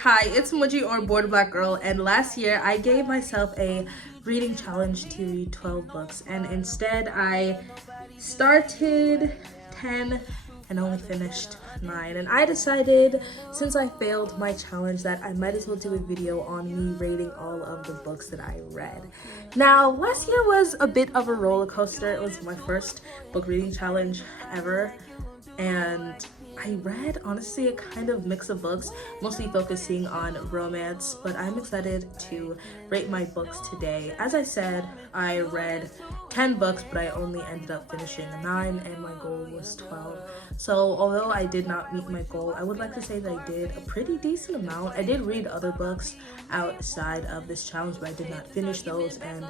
Hi, it's Muji or Bored Black Girl, and last year I gave myself a reading challenge to read 12 books, and instead I started 10 and only finished 9. And I decided, since I failed my challenge, that I might as well do a video on me rating all of the books that I read. Now, last year was a bit of a roller coaster. It was my first book reading challenge ever, and I read, honestly, a kind of mix of books, mostly focusing on romance, but I'm excited to rate my books today. As I said, I read 10 books, but I only ended up finishing 9, and my goal was 12. So although I did not meet my goal, I would like to say that I did a pretty decent amount. I did read other books outside of this challenge, but I did not finish those, and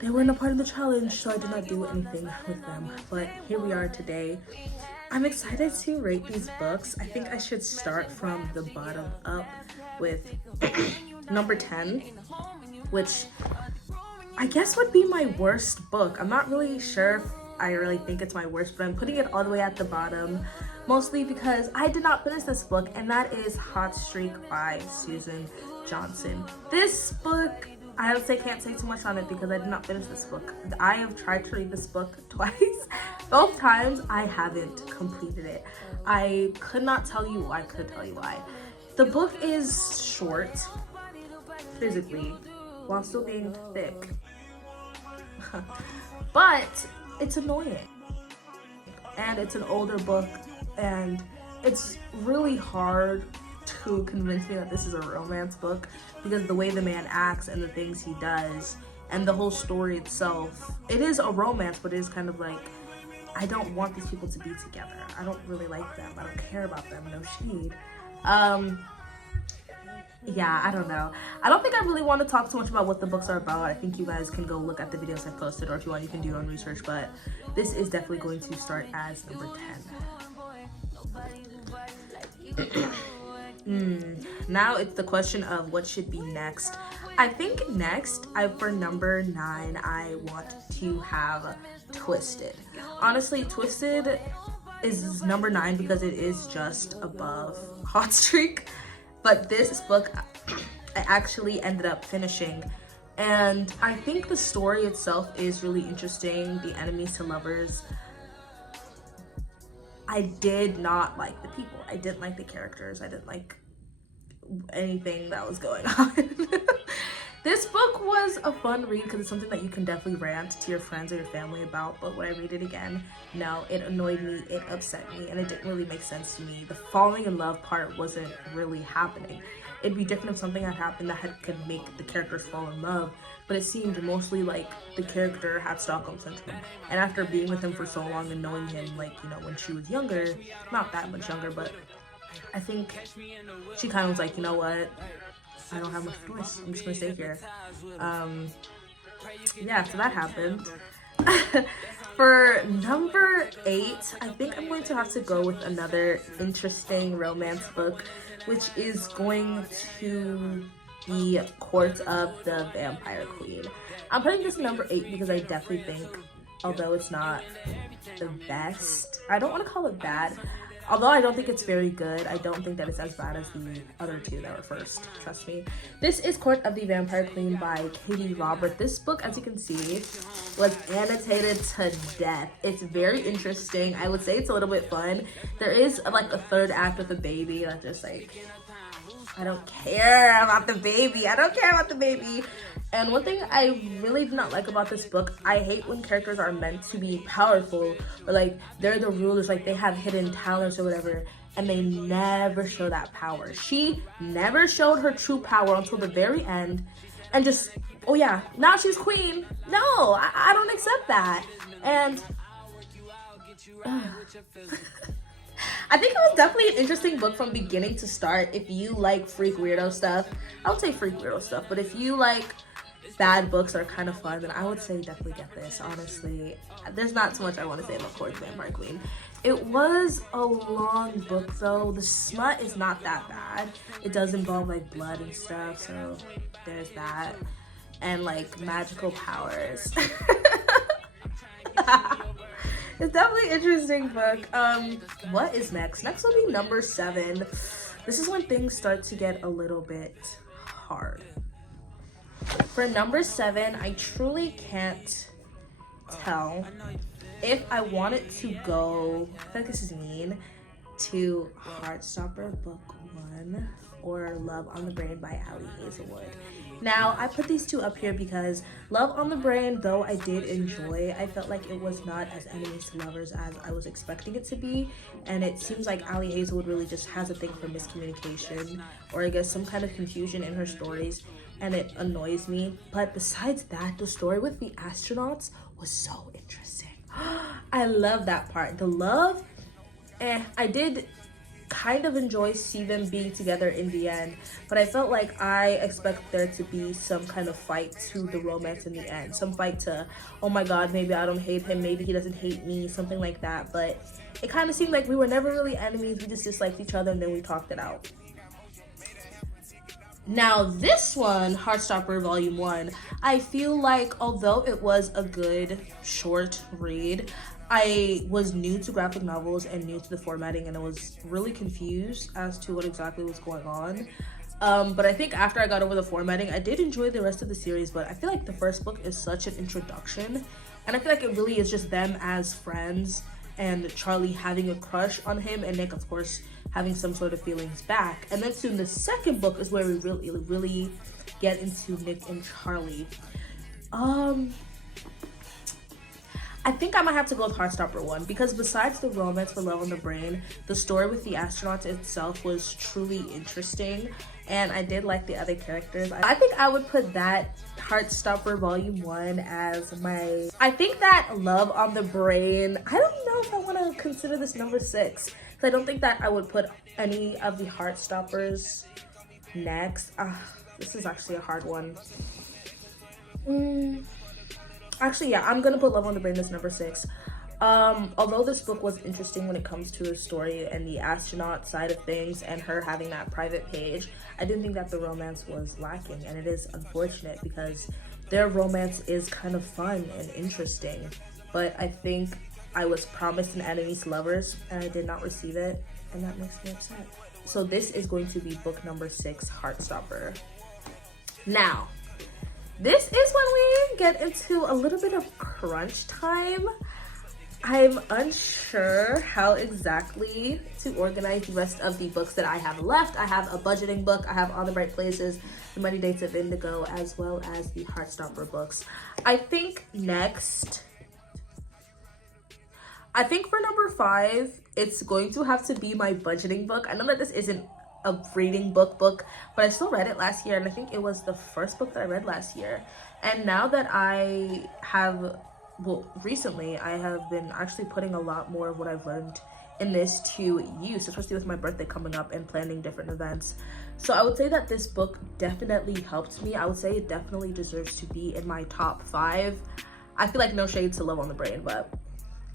they weren't a part of the challenge, so I did not do anything with them. But here we are today. I'm excited to rate these books. I think I should start from the bottom up with number 10, which I guess would be my worst book. I'm not really sure if I really think it's my worst, but I'm putting it all the way at the bottom, mostly because I did not finish this book, and that is Hot Streak by Susan Johnson. This book, I honestly can't say too much on it because I did not finish this book. I have tried to read this book twice. Both times I haven't completed it. I could not tell you why. I could tell you why. The book is short, physically, while still being thick. But it's annoying. And it's an older book, and it's really hard to convince me that this is a romance book because the way the man acts and the things he does and the whole story itself, it is a romance, but it is kind of like, I don't want these people to be together. I don't really like them. I don't care about them. No shade. Yeah, I don't know. I don't think I really want to talk too much about what the books are about. I think you guys can go look at the videos I posted, or if you want, you can do your own research, but this is definitely going to start as number 10. Now it's the question of what should be next. I think next, for number 9, I want to have Twisted. Honestly, Twisted is number 9 because it is just above Hot Streak. But this book, I actually ended up finishing. And I think the story itself is really interesting. The enemies to lovers. I did not like the people. I didn't like the characters. I didn't like anything that was going on. This book was a fun read because it's something that you can definitely rant to your friends or your family about, but when I read it again, no, it annoyed me, it upset me, and it didn't really make sense to me. The falling in love part wasn't really happening. It'd be different if something had happened that could make the characters fall in love, but it seemed mostly like the character had Stockholm Syndrome. And after being with him for so long and knowing him, like, you know, when she was younger, not that much younger, but I think she kind of was like, you know what? I don't have much choice. I'm just gonna stay here. Yeah, so that happened. For number 8, I think I'm going to have to go with another interesting romance book, which is going to be Court of the Vampire Queen. I'm putting this number 8 because I definitely think, although it's not the best, I don't want to call it bad. Although I don't think it's very good, I don't think that it's as bad as the other 2 that were first, trust me. This is Court of the Vampire Queen by Katie Robert. This book, as you can see, was annotated to death. It's very interesting. I would say it's a little bit fun. There is like a 3rd act with a baby that's just like, I don't care about the baby. I don't care about the baby. And one thing I really do not like about this book, I hate when characters are meant to be powerful, or like they're the rulers, like they have hidden talents or whatever, and they never show that power. She never showed her true power until the very end, and just, oh yeah, now she's queen. No, I don't accept that. And I think it was definitely an interesting book from beginning to start. If you like freak weirdo stuff, I would say freak weirdo stuff, but if you like bad books are kind of fun, then I would say definitely get this. Honestly, there's not so much I want to say about Court's Vampire Queen. It was a long book though. The smut is not that bad. It does involve like blood and stuff, so there's that. And like magical powers. It's definitely an interesting book. What is next? Next will be number 7. This is when things start to get a little bit hard. For number 7, I truly can't tell if I wanted to go, I feel like this is mean, to Heartstopper Book 1 or Love on the Brain by Ali Hazelwood. Now, I put these two up here because Love on the Brain, though I did enjoy, I felt like it was not as enemies to lovers as I was expecting it to be. And it seems like Ali Hazelwood really just has a thing for miscommunication, or I guess some kind of confusion in her stories, and it annoys me. But besides that, the story with the astronauts was so interesting. I love that part. The love, I did kind of enjoy see them being together in the end, but I felt like I expect there to be some kind of fight to the romance in the end, some fight to, oh my god, maybe I don't hate him, maybe he doesn't hate me, something like that. But it kind of seemed like we were never really enemies, we just disliked each other and then we talked it out. Now this one, Heartstopper Volume 1, I feel like although it was a good short read, I was new to graphic novels and new to the formatting, and I was really confused as to what exactly was going on. But I think after I got over the formatting, I did enjoy the rest of the series, but I feel like the first book is such an introduction, and I feel like it really is just them as friends and Charlie having a crush on him and Nick, of course, having some sort of feelings back. And then soon the second book is where we really get into Nick and Charlie. I think I might have to go with Heartstopper 1 because besides the romance for Love on the Brain, the story with the astronauts itself was truly interesting, and I did like the other characters. I think I would put that Heartstopper Volume 1 as my... I think that Love on the Brain, I don't know if I want to consider this number 6, because I don't think that I would put any of the Heartstoppers next. This is actually a hard one. Actually, yeah, I'm gonna put Love on the Brain as number 6. Although this book was interesting when it comes to the story and the astronaut side of things and her having that private page, I didn't think that the romance was lacking, and it is unfortunate because their romance is kind of fun and interesting. But I think I was promised an enemies to lovers and I did not receive it, and that makes me upset. So this is going to be book number 6, Heartstopper. Now, this is when we get into a little bit of crunch time. I'm unsure how exactly to organize the rest of the books that I have left. I have a budgeting book, I have On the Bright Places, The Money Dates of Indigo, as well as the Heartstopper books. I think for number 5, it's going to have to be my budgeting book. I know that this isn't a reading book, but I still read it last year, and I think it was the first book that I read last year. And now that I have, recently I have been actually putting a lot more of what I've learned in this to use, especially with my birthday coming up and planning different events. So I would say that this book definitely helped me. I would say it definitely deserves to be in my top 5. I feel like no shade to Love on the Brain, but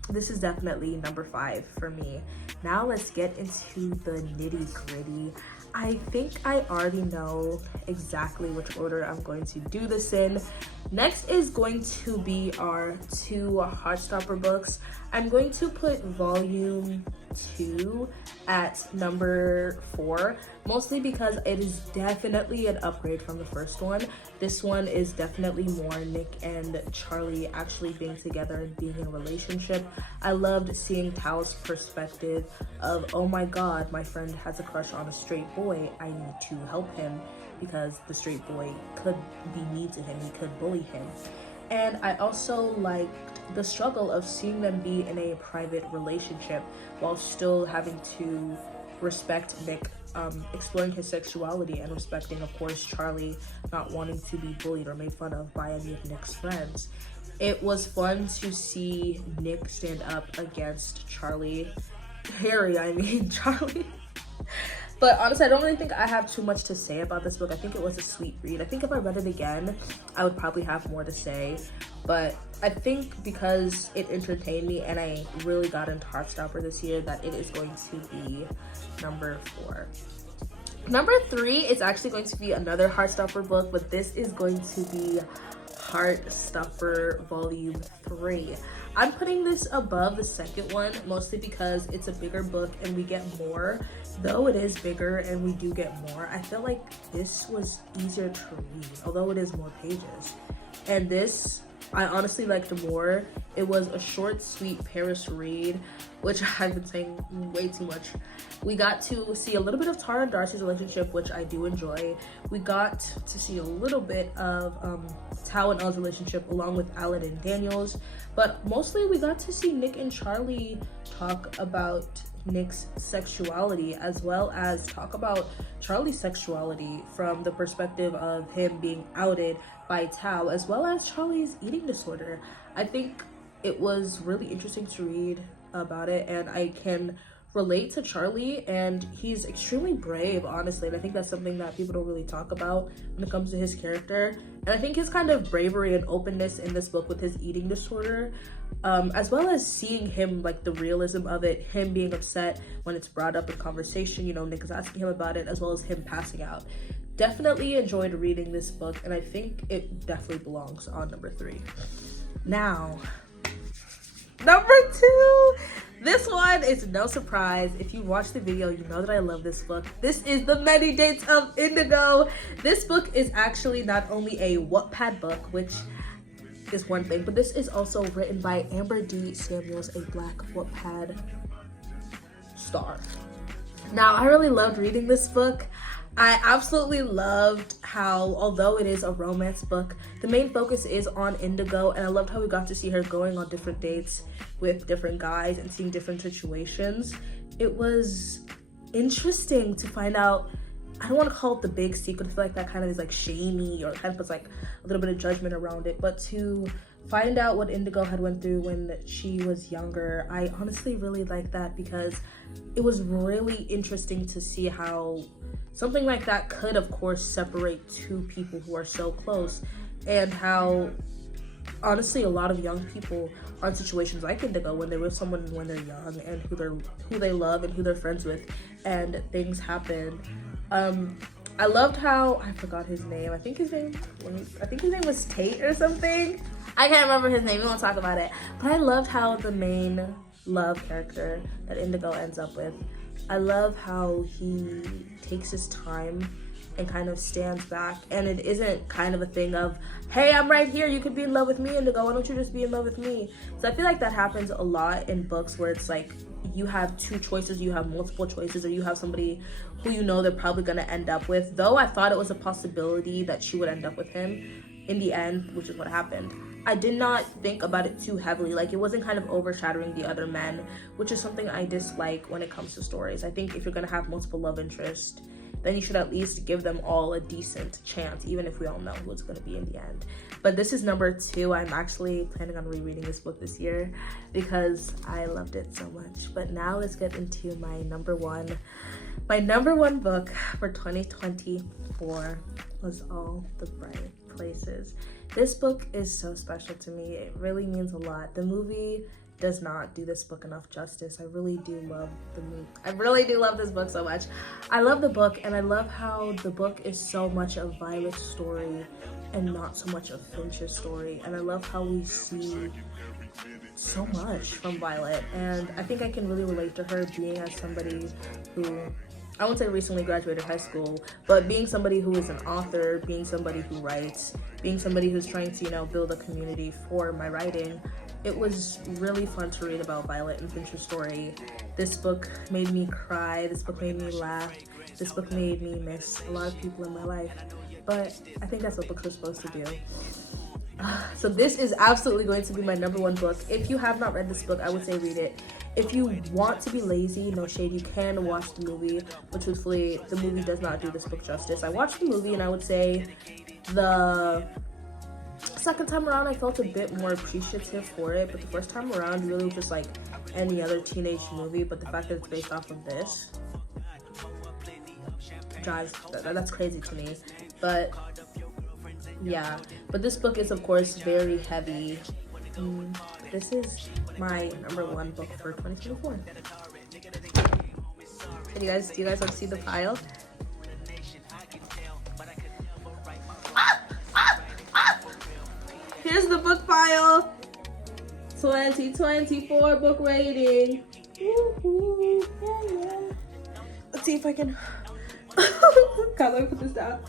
this is definitely number 5 for me. Now let's get into the nitty-gritty. I think I already know exactly which order I'm going to do this in. Next is going to be our 2 Heartstopper books. I'm going to put volume 2 at number 4, mostly because it is definitely an upgrade from the first one. This one is definitely more Nick and Charlie actually being together and being in a relationship. I loved seeing Tao's perspective of, oh my god, my friend has a crush on a straight boy, I need to help him, because the straight boy could be mean to him, he could bully him. And I also liked the struggle of seeing them be in a private relationship while still having to respect Nick exploring his sexuality and respecting, of course, Charlie not wanting to be bullied or made fun of by any of Nick's friends. It was fun to see Nick stand up against Charlie. Harry, I mean, Charlie. But honestly, I don't really think I have too much to say about this book. I think it was a sweet read. I think if I read it again, I would probably have more to say. But I think because it entertained me and I really got into Heartstopper this year, that it is going to be number 4. Number 3 is actually going to be another Heartstopper book, but this is going to be Heartstopper Volume 3. I'm putting this above the second one, mostly because it's a bigger book and we get more. Though it is bigger and we do get more, I feel like this was easier to read, although it is more pages. And this, I honestly liked more. It was a short, sweet Paris read, which I've been saying way too much. We got to see a little bit of Tara and Darcy's relationship, which I do enjoy. We got to see a little bit of Tao and Elle's relationship along with Alan and Daniel's, but mostly we got to see Nick and Charlie talk about Nick's sexuality, as well as talk about Charlie's sexuality from the perspective of him being outed by Tao, as well as Charlie's eating disorder. I think it was really interesting to read about it, and I can relate to Charlie, and he's extremely brave, honestly, and I think that's something that people don't really talk about when it comes to his character. And I think his kind of bravery and openness in this book with his eating disorder, as well as seeing him, like the realism of it, him being upset when it's brought up in conversation, you know, Nick is asking him about it, as well as him passing out. Definitely enjoyed reading this book, and I think it definitely belongs on number 3. Now, number 2. This one is no surprise. If you watch the video, you know that I love this book. This is The Many Dates of Indigo. This book is actually not only a Wattpad book, which is one thing, but this is also written by Amber D. Samuels, a Black Wattpad star. Now, I really loved reading this book. I absolutely loved how, although it is a romance book, the main focus is on Indigo, and I loved how we got to see her going on different dates with different guys and seeing different situations. It was interesting to find out, I don't want to call it the big secret, I feel like that kind of is like shamey or kind of puts like a little bit of judgment around it, but to find out what Indigo had went through when she was younger, I honestly really like that, because it was really interesting to see how something like that could, of course, separate two people who are so close, and how honestly a lot of young people are in situations like Indigo when they're with someone when they're young and who they love and who they're friends with, and things happen. I loved how, I forgot his name. I think his name was Tate or something. I can't remember his name. We won't talk about it. But I loved how the main love character that Indigo ends up with, I love how he takes his time and kind of stands back, and it isn't kind of a thing of, hey, I'm right here, you could be in love with me, Indigo, why don't you just be in love with me? So I feel like that happens a lot in books where it's like you have two choices, you have multiple choices, or you have somebody who you know they're probably gonna end up with. Though I thought it was a possibility that she would end up with him in the end, which is what happened, I did not think about it too heavily. Like, it wasn't kind of overshadowing the other men, which is something I dislike when it comes to stories. I think if you're gonna have multiple love interests, then you should at least give them all a decent chance, even if we all know who it's gonna be in the end. But this is number 2. I'm actually planning on rereading this book this year because I loved it so much. But now let's get into my number one. My number 1 book for 2024 was All the Bright Places. This book is so special to me. It really means a lot. The movie does not do this book enough justice. I really do love the movie. I really do love this book so much. I love the book, and I love how the book is so much of Violet's story and not so much of Finch's story. And I love how we see so much from Violet, and I think I can really relate to her being as somebody who, I won't say recently graduated high school, but being somebody who is an author, being somebody who writes, being somebody who's trying to, you know, build a community for my writing. It was really fun to read about Violet and Finch's story. This book made me cry, this book made me laugh, this book made me miss a lot of people in my life, but I think that's what books are supposed to do. So this is absolutely going to be my number 1 book. If you have not read this book, I would say read it. If you want to be lazy, no shade, you can watch the movie, but truthfully, the movie does not do this book justice. I watched the movie, and I would say the second time around I felt a bit more appreciative for it, but the first time around really was just like any other teenage movie, but the fact that it's based off of this, that's crazy to me. But yeah, but this book is of course very heavy. This is my #1 book for 2024. Do you guys want to see the pile? Here's the book pile. 2024 book rating. Woo-hoo. Yeah. Let's see if I can. God, let me put this down.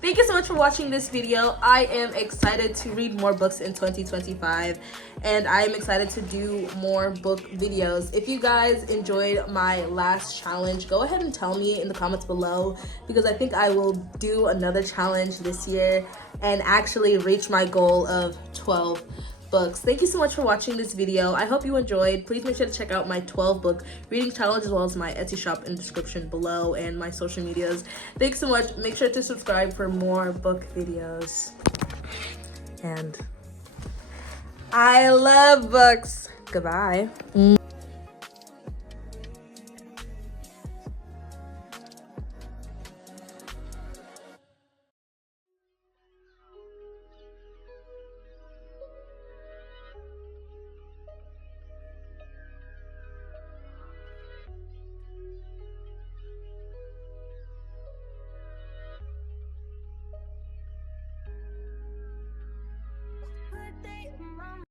Thank you so much for watching this video. I am excited to read more books in 2025, and I am excited to do more book videos. If you guys enjoyed my last challenge, go ahead and tell me in the comments below, because I think I will do another challenge this year and actually reach my goal of 12 books. Thank you so much for watching this video. I hope you enjoyed. Please make sure to check out my 12 book reading challenge, as well as my Etsy shop in the description below and my social medias. Thanks so much. Make sure to subscribe for more book videos. And I love books. Goodbye.